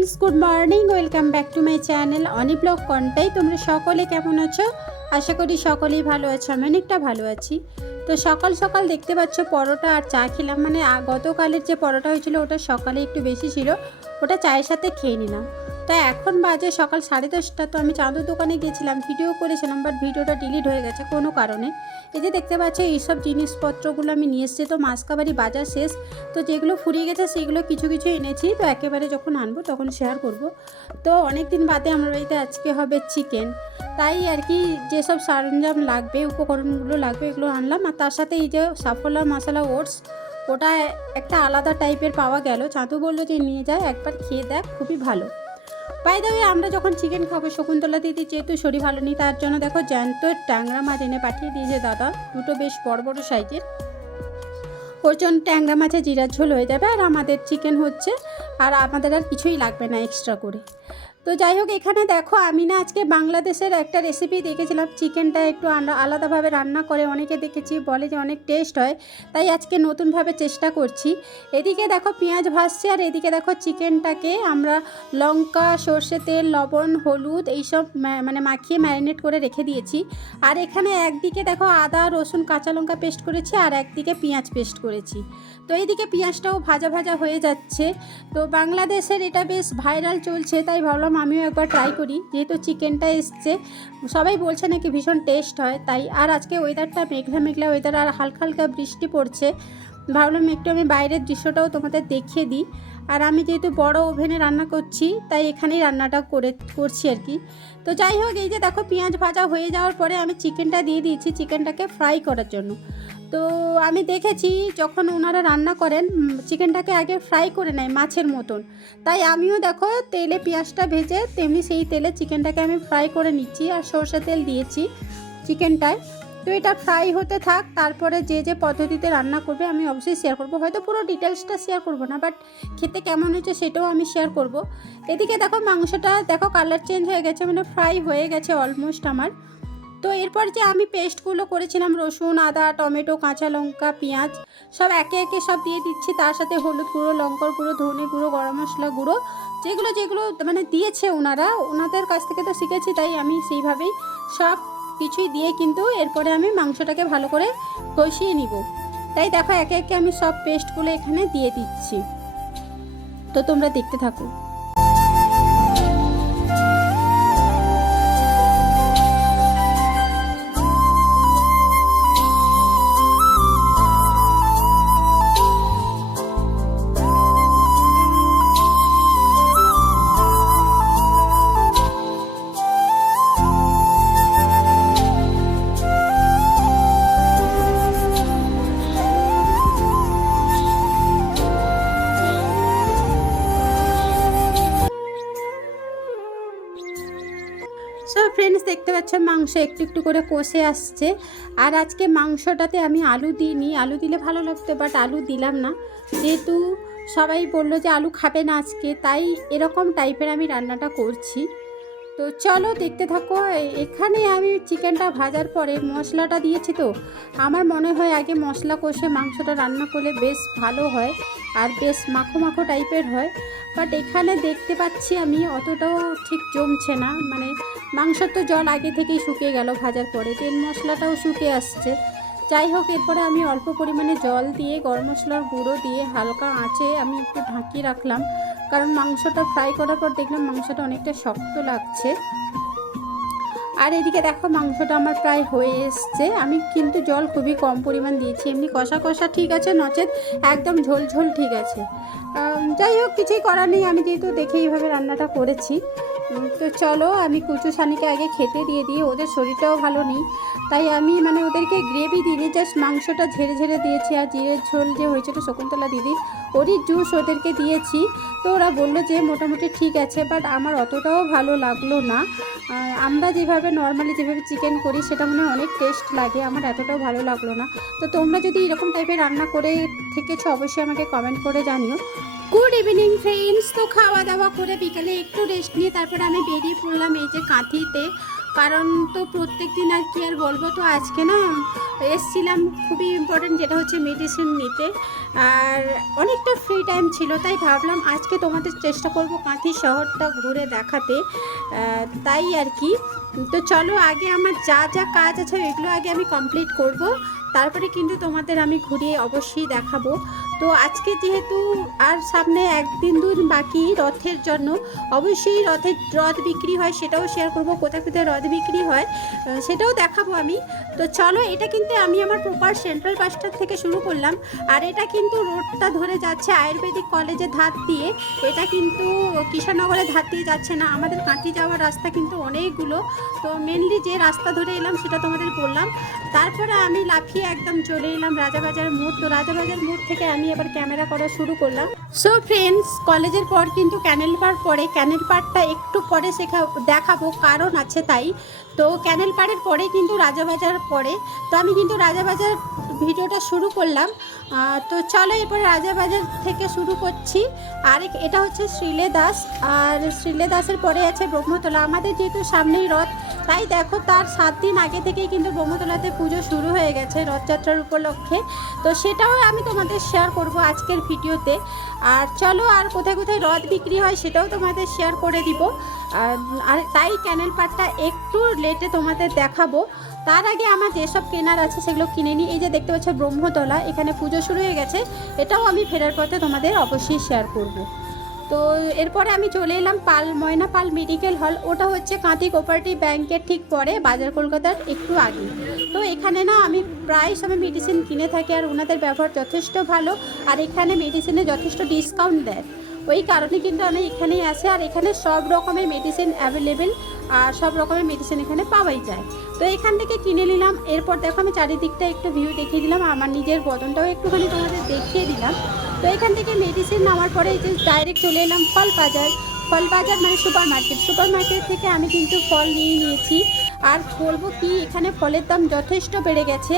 Friends good morning welcome back to my channel Oni blog Contai তোমরা সকলে কেমন আছো? আশা করি সকলেই ভালো আছো, আমি অনেকটা ভালো আছি। তো সকাল সকাল দেখতে পাচ্ছ, পরোটা আর চা খেলাম। মানে গতকালের যে পরোটা হয়েছিল, ওটা সকালে একটু বেশি ছিল। ওটা চায়ের সাথে খেয়ে নিলাম। তো এখন বাজে সকাল সাড়ে দশটা, তো আমি চাঁদুর দোকানে গেছিলাম ভিডিও করেছিলাম বাট ভিডিওটা ডিলিট হয়ে গেছে কোনো কারণে। এই যে দেখতে পাচ্ছ, এইসব জিনিসপত্রগুলো আমি নিয়ে এসেছি। তো মাসকাবারি বাজার শেষ, তো যেগুলো ফুরিয়ে গেছে সেগুলো কিছু কিছু এনেছি। তো একেবারে যখন আনব তখন শেয়ার করব। তো অনেক দিন বাদে আমার বাড়িতে আজকে হবে চিকেন তাই আর কি যেসব সরঞ্জাম লাগবে, উপকরণগুলো লাগবে, এগুলো আনলাম। আর তার সাথে এই যে সাফলা মশলা ওটস, ওটা একটা আলাদা টাইপের পাওয়া গেল। চাঁদু বলল যে নিয়ে যায় একবার খেয়ে দেখ, খুবই ভালো। বাই ওয়ে আমরা যখন চিকেন খাব, শকুন্তলা দিদি যেহেতু শরীর ভালো নেই, তার জন্য দেখো জ্যান্ত ট্যাংরা মাছ এনে পাঠিয়ে দিয়েছে দাদা। দুটো বেশ বড় বড় সাইজের। ওর জন্য ট্যাংরা মাছে জিরার ঝোল হয়ে যাবে, আর আমাদের চিকেন হচ্ছে, আর আমাদের আর কিছুই লাগবে না এক্সট্রা করে। তো যাই হোক, এখানে দেখো আমি না আজকে বাংলাদেশের একটা রেসিপি দেখেছিলাম। চিকেনটা একটু আলা- আলাদাভাবে রান্না করে অনেকে দেখেছি, বলে যে অনেক টেস্ট হয়। তাই আজকে নতুনভাবে চেষ্টা করছি। এদিকে দেখো পেঁয়াজ ভাসছে আর এদিকে দেখো চিকেনটাকে আমরা লঙ্কা, সর্ষে তেল, লবণ, হলুদ এইসব মানে মাখিয়ে ম্যারিনেট করে রেখে দিয়েছি। আর এখানে একদিকে দেখো আদা, রসুন, কাঁচা লঙ্কা পেস্ট করেছি আর একদিকে পেঁয়াজ পেস্ট করেছি। তো এইদিকে পেঁয়াজটাও ভাজা ভাজা হয়ে যাচ্ছে। তো বাংলাদেশের এটা বেশ ভাইরাল চলছে, তাই ভাবলাম আমিও একবার ট্রাই করি। যেহেতু চিকেনটা এসছে, সবাই বলছে নাকি ভীষণ টেস্ট হয়, তাই আর আজকে ওয়েদারটা মেঘলা মেঘলা ওয়েদার আর হালকা হালকা বৃষ্টি পড়ছে। ভাবলাম একটু আমি বাইরের দৃশ্যটাও তোমাদের দেখিয়ে দিই। আর আমি যেহেতু বড় ওভেনে রান্না করছি, তাই এখানেই রান্নাটা করে, করছি আর কি। তো যাই হোক, এই যে দেখো পেঁয়াজ ভাজা হয়ে যাওয়ার পরে আমি চিকেনটা দিয়ে দিয়েছি চিকেনটাকে ফ্রাই করার জন্য। তো আমি দেখেছি যখন ওনারা রান্না করেন চিকেনটাকে আগে ফ্রাই করে নেয় মাছের মতন। তাই আমিও দেখো তেলে পেঁয়াজটা ভেজে তেমনি সেই তেলে চিকেনটাকে আমি ফ্রাই করে নিচ্ছি আর সর্ষে তেল দিয়েছি চিকেনটায়। তো এটা ফ্রাই হতে থাক, তারপরে যে যে পদ্ধতিতে রান্না করবে আমি অবশ্যই শেয়ার করব। হয়তো পুরো ডিটেলসটা শেয়ার করব না বাট খেতে কেমন হয়েছে সেটাও আমি শেয়ার করব। এদিকে দেখো মাংসটা, দেখো কালার চেঞ্জ হয়ে গেছে মানে ফ্রাই হয়ে গেছে অলমোস্ট আমার। তো এরপর যে আমি পেস্টগুলো করেছিলাম, রসুন, আদা, টমেটো, কাঁচা লঙ্কা, পেঁয়াজ, সব একে একে সব দিয়ে দিচ্ছি। তার সাথে হলুদ গুঁড়ো, লঙ্কার গুঁড়ো, ধনে গুঁড়ো, গরম মশলা গুঁড়ো, যেগুলো যেগুলো মানে দিয়েছে ওনারা। ওনাদের কাছ থেকে তো শিখেছি, তাই আমি সেইভাবেই সব কিছুই দিয়ে কিন্তু এরপরে আমি মাংসটাকে ভালো করে কষিয়ে নিব। তাই দেখো, একে একে আমি সব পেস্টগুলো এখানে দিয়ে দিচ্ছি। তো তোমরা দেখতে থাকো। সো ফ্রেন্ডস দেখতে পাচ্ছ মাংস একটু একটু করে কষে আসছে। আর আজকে মাংসটাতে আমি আলু দিইনি। আলু দিলে ভালো লাগতো বাট আলু দিলাম না। যেহেতু সবাই বলল যে আলু খাবে না আজকে, তাই এরকম টাইপের আমি রান্নাটা করছি। তো চলো দেখতে থাকো এখানে আমি চিকেনটা ভাজার পরে মশলাটা দিয়েছি তো। আমার মনে হয় আগে মশলা কষে মাংসটা রান্না করলে বেশ ভালো হয়, আর বেশ মাখো মাখো টাইপের হয়। বাট এখানে দেখতে পাচ্ছি আমি অতটাও ঠিক জমছে না। মানে মাংস তো জল আগে থেকেই শুকিয়ে গেল ভাজার পরে। তেল মশলাটাও শুকিয়ে আসছে। যাই হোক, এরপরে আমি অল্প পরিমাণে জল দিয়ে, গরম মশলার গুঁড়ো দিয়ে, হালকা আঁচে আমি একটু ঢাকিয়ে রাখলাম। কারণ মাংসটা ফ্রাই করার পর দেখলাম মাংসটা অনেকটা শক্ত লাগছে। আর এদিকে দেখো মাংসটা আমার প্রায় হয়ে এসছে। আমি কিন্তু জল খুবই কম পরিমাণ দিয়েছি। এমনি কষা কষা ঠিক আছে নচেত একদম ঝোল ঝোল ঠিক আছে। যাই হোক, কিছুই করার নেই। আমি যেহেতু দেখে এইভাবে রান্নাটা করেছি। তো চলো, আমি কুচু সানিকে আগে খেতে দিয়ে দিই। ওদের শরীরটাও ভালো নেই। তাই আমি মানে ওদেরকে গ্রেভি দিইনি জাস্ট মাংসটা ঝেড়ে ঝেড়ে দিয়েছি আর জিরের ঝোল যে হয়েছিল শকুন্তলা দিদির, ওরই জুস ওদেরকে দিয়েছি। তো ওরা বলল যে মোটামুটি ঠিক আছে বাট আমার অতটাও ভালো লাগল না। আমরা যেভাবে নর্মালি যেভাবে চিকেন করি, সেটা মনে হয় অনেক টেস্ট লাগে, আমার এতটাও ভালো লাগল না। তো তোমরা যদি এরকম টাইপের রান্না করে থেকেছো, অবশ্যই আমাকে কমেন্ট করে জানিও। গুড ইভিনিং ফ্রেন্ডস তো খাওয়া দাওয়া করে বিকালে একটু রেস্ট নিয়ে তারপরে আমি বেরিয়ে পড়লাম এই যে কাঁথিতে। কারণ তো প্রত্যেক দিন আর কি আর বলব? তো আজকে না এসছিলাম, খুবই ইম্পর্টেন্ট যেটা হচ্ছে মেডিসিন নিতে। আর অনেকটা ফ্রি টাইম ছিল, তাই ভাবলাম আজকে তোমাদের চেষ্টা করব কাঁথি শহরটা ঘুরে দেখাতে। তাই আর কি। তো চলো আগে আমার যা যা কাজ আছে এগুলো আগে আমি কমপ্লিট করব। তারপরে কিন্তু তোমাদের আমি ঘুরিয়ে অবশ্যই দেখাবো। তো আজকে যেহেতু আর সামনে একদিন দুদিন বাকি রথের জন্য, অবশ্যই রথের রথ বিক্রি হয় সেটাও শেয়ার করব, কোথায় কোথায় রথ বিক্রি হয় সেটাও দেখাবো আমি। তো চলো, এটা কিন্তু আমি আমার প্রপার সেন্ট্রাল বাসটার থেকে শুরু করলাম। আর এটা কিন্তু রোডটা ধরে যাচ্ছে আয়ুর্বেদিক কলেজের ধার দিয়ে। এটা কিন্তু কৃষ্ণনগরের ধার দিয়ে যাচ্ছে না, আমাদের কাঁটি যাওয়ার রাস্তা কিন্তু অনেকগুলো। তো মেনলি যে রাস্তা ধরে এলাম সেটা তোমাদের বললাম। তারপরে আমি লাফিয়ে একদম চলে এলাম রাজাবাজার মোড়। তো রাজাবাজার মোড় থেকে আমি এবার ক্যামেরা করা শুরু করলাম। সো ফ্রেন্ডস কলেজের পর কিন্তু ক্যানেল পার পরে ক্যানেল পারটা একটু পরে শেখা, দেখাবো কারণ আছে তাই। তো ক্যানেল পাড়ের পরে কিন্তু রাজাবাজার পরে তো আমি কিন্তু রাজাবাজার ভিডিওটা শুরু করলাম। তো চলো এরপরে রাজাবাজার থেকে শুরু করছি। আর এটা হচ্ছে শ্রীলে দাস আর শ্রীলে দাসের পরে আছে ব্রহ্মতলা। আমাদের যেহেতু সামনেই রথ তাই দেখো, তার সাত দিন আগে থেকেই কিন্তু ব্রহ্মতলাতে পুজো শুরু হয়ে গেছে রথযাত্রার উপলক্ষে। তো সেটাও আমি তোমাদের শেয়ার করব আজকের ভিডিওতে। আর চলো, আর কোথায় কোথায় রথ বিক্রি হয় সেটাও তোমাদের শেয়ার করে দিব। আর তাই ক্যানেল পাটটা একটু লেটে তোমাদের দেখাবো। তার আগে আমার যেসব কেনার আছে সেগুলো কিনে নিই। এই যে দেখতে পাচ্ছ ব্রহ্মতলা, এখানে পুজো শুরু হয়ে গেছে। এটাও আমি ফেরার পথে তোমাদের অবশ্যই শেয়ার করব। তো এরপরে আমি চলে এলাম পাল, ময়না পাল মেডিকেল হল। ওটা হচ্ছে কাঁথি কোপারেটিভ ব্যাংকের ঠিক পরে, বাজার কলকাতার একটু আগে। তো এখানে না আমি প্রায় সময় মেডিসিন কিনে থাকি আর ওনাদের ব্যবহার যথেষ্ট ভালো আর এখানে মেডিসিনে যথেষ্ট ডিসকাউন্ট দেয়। ওই কারণে কিন্তু আমি এখানেই আসি আর এখানে সব রকমের মেডিসিন অ্যাভেলেবেল আর সব রকমের মেডিসিন এখানে পাওয়াই যায়। তো এখান থেকে কিনে নিলাম। এরপর দেখো আমি চারিদিকটা একটু ভিউ দেখিয়ে দিলাম। আমার নিজের বদনটাও একটুখানি তোমাদের দেখিয়ে দিলাম। তো এখান থেকে মেডিসিন নেওয়ার পরে এই যে ডাইরেক্ট চলে এলাম ফল বাজার। ফল বাজার মানে সুপার মার্কেট সুপার মার্কেট থেকে আমি কিন্তু ফল নিয়ে নিয়েছি। আর বলব কি, এখানে ফলের দাম যথেষ্ট বেড়ে গেছে।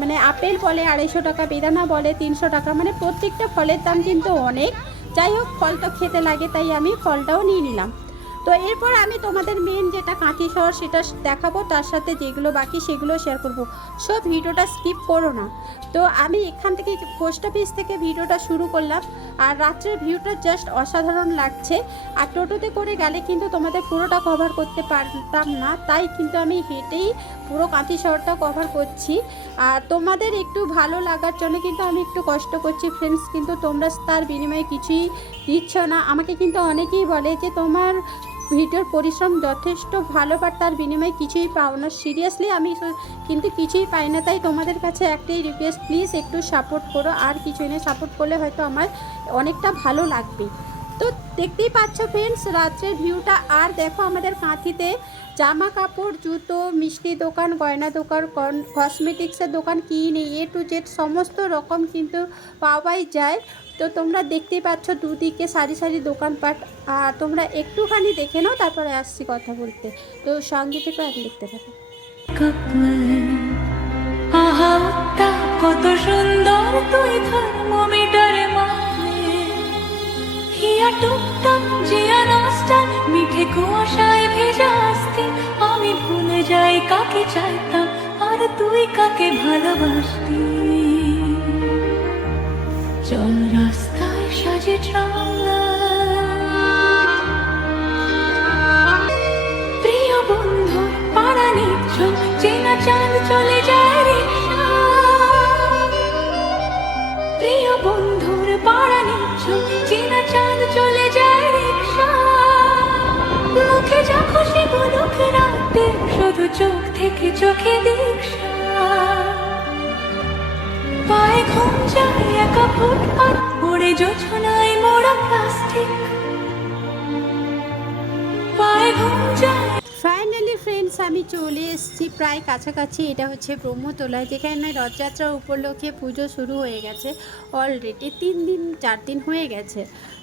মানে আপেল বলে আড়াইশো টাকা, বেদানা বলে তিনশো টাকা মানে প্রত্যেকটা ফলের দাম কিন্তু অনেক। যাই হোক, ফল তো খেতে লাগে, তাই আমি ফলটাও নিয়ে নিলাম। তো এরপর আমি তোমাদের মেন যেটা কাঁথি শহর সেটা দেখাবো, তার সাথে যেগুলো বাকি সেগুলো শেয়ার করব। সব ভিডিওটা স্কিপ করো না। তো আমি এখান থেকে পোস্ট অফিস থেকে ভিডিওটা শুরু করলাম। আর রাত্রের ভিউটা জাস্ট অসাধারণ লাগছে। আর টোটোতে করে গেলে কিন্তু তোমাদের পুরোটা কভার করতে পারতাম না। তাই কিন্তু আমি হেঁটেই পুরো কাঁথি শহরটা কভার করছি। আর তোমাদের একটু ভালো লাগার জন্য কিন্তু আমি একটু কষ্ট করছি ফ্রেন্ডস কিন্তু তোমরা তার বিনিময়ে কিছুই দিচ্ছ না। আমাকে কিন্তু অনেকেই বলে যে তোমার ভিডিওর পরিশ্রম যথেষ্ট ভালো বাট তার বিনিময়ে কিছুই পাও না। সিরিয়াসলি আমি কিন্তু কিছুই পাই না, তাই তোমাদের কাছে একটাই রিকোয়েস্ট প্লিজ একটু সাপোর্ট করো। আর কিছুই না সাপোর্ট করলে হয়তো আমার অনেকটা ভালো লাগবে। তো দেখতেই পাচ্ছ ফ্রেন্ডস রাত্রের ভিউটা আর দেখো আমাদের কাঁথিতে জামা কাপড় জুতো, মিষ্টি দোকান, গয়না দোকান কসমেটিক্সের দোকান কী নেই? এ টু জেড সমস্ত রকম কিন্তু পাওয়াই যায়। তো তোমরা দেখতেই পাচ্ছ দুদিকে সারি সারি দোকানপাট। আর তোমরা একটুখানি দেখে নাও, তারপরে আসছি কথা বলতে। তো সঙ্গে থেকে আর লিখতে থাকো। কত সুন্দর তুই থার্মোমিটারে মাপলে হিয়া টুকটাক জিয়া নস্টাল মিঠে কুয়াশায় ভেজা আসতি। আমি ভুলে যাই কাকে চাইতাম, আর তুই কাকে ভালোবাসতি? চল রাস্তায় চোখে পায়ে ঘুম যায় একা ফুটপাত পড়ে মোড়া প্লাস্টিক পায়ে ঘুম যায় ফাইনালি ফ্রেন্ডস আমি চলে এসেছি প্রায় কাছাকাছি। এটা হচ্ছে ব্রহ্মতলায়, যেখানে রথযাত্রা উপলক্ষে পুজো শুরু হয়ে গেছে। অলরেডি তিন দিন, চার দিন হয়ে গেছে।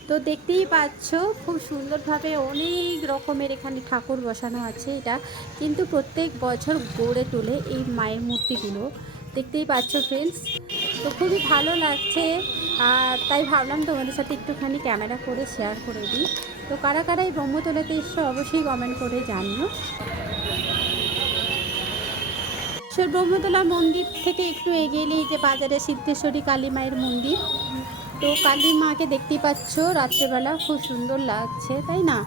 তো দেখতেই পাচ্ছ, খুব সুন্দরভাবে অনেক রকমের এখানে ঠাকুর বসানো আছে এটা। কিন্তু প্রত্যেক বছর গড়ে তোলে এই মায়ের মূর্তিগুলো। দেখতেই পাচ্ছ ফ্রেন্ডস তো খুবই ভালো লাগছে। আর তাই ভাবলাম তোমাদের সাথে একটুখানি ক্যামেরা করে শেয়ার করে দিই। তো কারা কারা এই ব্রহ্মতলাতে এসছো অবশ্যই কমেন্ট করে জানিও। ব্রহ্মতলা মন্দির থেকে একটু এগিয়ে এলেই যে বাজারে সিদ্ধেশ্বরী কালী মায়ের মন্দির। তো কালী মাকে দেখতেই পাচ্ছ, রাত্রেবেলা খুব সুন্দর লাগছে, তাই না?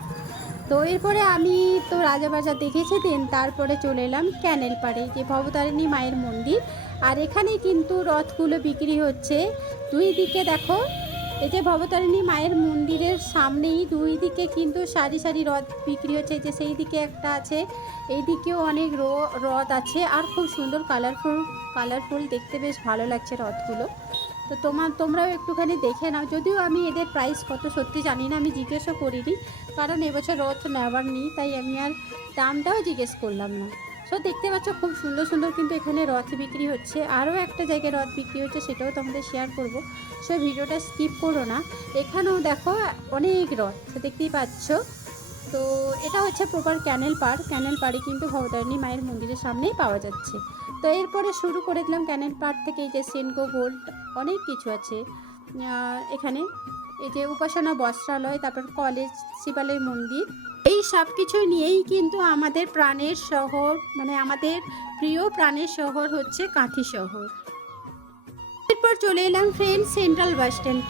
তো এরপরে আমি তো রাজাবাজার দেখেছি, দিন তারপরে চলে এলাম ক্যানেল পাড়ে, যে ভবতারিণী মায়ের মন্দির। আর এখানে কিন্তু রথগুলো বিক্রি হচ্ছে। দুই দিকে দেখো, এই যে ভবতারিণী মায়ের মন্দিরের সামনেই দুই দিকে কিন্তু সারি সারি রথ বিক্রি হচ্ছে যে সেই দিকে একটা আছে, এই দিকেও অনেক রথ আছে। আর খুব সুন্দর কালারফুল কালারফুল দেখতে বেশ ভালো লাগছে রথগুলো। তো তোমার তোমরাও একটুখানি দেখে নাও। যদিও আমি এদের প্রাইস কত সত্যি জানি না, আমি জিজ্ঞেসও করিনি। কারণ এবছর রথ নেওয়ার নেই, তাই আমি আর দামটাও জিজ্ঞেস করলাম না। সো দেখতে পাচ্ছ খুব সুন্দর সুন্দর কিন্তু এখানে রথ বিক্রি হচ্ছে। আরও একটা জায়গায় রথ বিক্রি হচ্ছে, সেটাও তোমাদের শেয়ার করব। সো ভিডিওটা স্কিপ করো না। এখানেও দেখো অনেক রথ দেখতেই পাচ্ছ। তো, এটা হচ্ছে প্রপার ক্যানেল পার ক্যানেল পাড়ে কিন্তু ভবতারিণী মায়ের মন্দিরের সামনেই পাওয়া যাচ্ছে। তো, এরপরে শুরু করে দিলাম ক্যানেল পার থেকে এই যে সেনকো গোল্ড অনেক কিছু আছে। এখানে এই যে উপাসনা, বস্ত্রালয়, তারপর কলেজ, শিবালয়, মন্দির, এই সব কিছু নিয়েই কিন্তু আমাদের প্রাণের শহর মানে আমাদের প্রিয় প্রাণের শহর হচ্ছে কাঁথি শহর। এরপর চলে এলাম ফ্রেন্ড সেন্ট্রাল বাস স্ট্যান্ড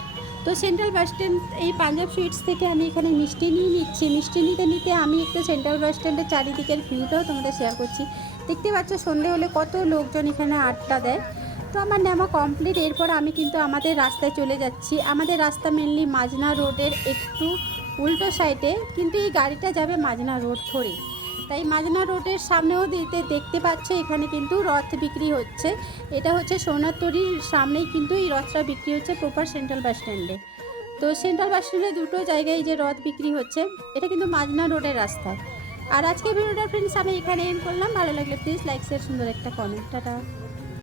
তো সেন্ট্রাল বাস স্ট্যান্ড এই পাঞ্জাব সুইটস থেকে আমি এখানে মিষ্টি নিয়ে নিচ্ছি। মিষ্টি নিতে নিতে আমি একটু সেন্ট্রাল বাস স্ট্যান্ডের চারিদিকের ভিউটাও তোমাদের শেয়ার করছি। দেখতে পাচ্ছ সন্ধে হলে কত লোকজন এখানে আড্ডা দেয়। তো আমার নেওয়া কমপ্লিট এরপর আমি কিন্তু আমাদের রাস্তায় চলে যাচ্ছি। আমাদের রাস্তা মেনলি মাজনা রোডের একটু উল্টো সাইডে কিন্তু এই গাড়িটা যাবে মাজনা রোড ধরে। তাই মাজনা রোডের সামনেও দিতে, দেখতে পাচ্ছ এখানে কিন্তু রথ বিক্রি হচ্ছে। এটা হচ্ছে সোনাতরির সামনেই কিন্তু এই রথটা বিক্রি হচ্ছে প্রপার সেন্ট্রাল বাস স্ট্যান্ডে তো সেন্ট্রাল বাস স্ট্যান্ডে দুটো জায়গায় যে রথ বিক্রি হচ্ছে, এটা কিন্তু মাজনা রোডের রাস্তায় আর আজকে ভিডিওটা ফ্রেন্ডস আমি এখানে এন্ড করলাম। ভালো লাগলে প্লিজ লাইক শেয়ার সুন্দর একটা কমেন্ট টাটা।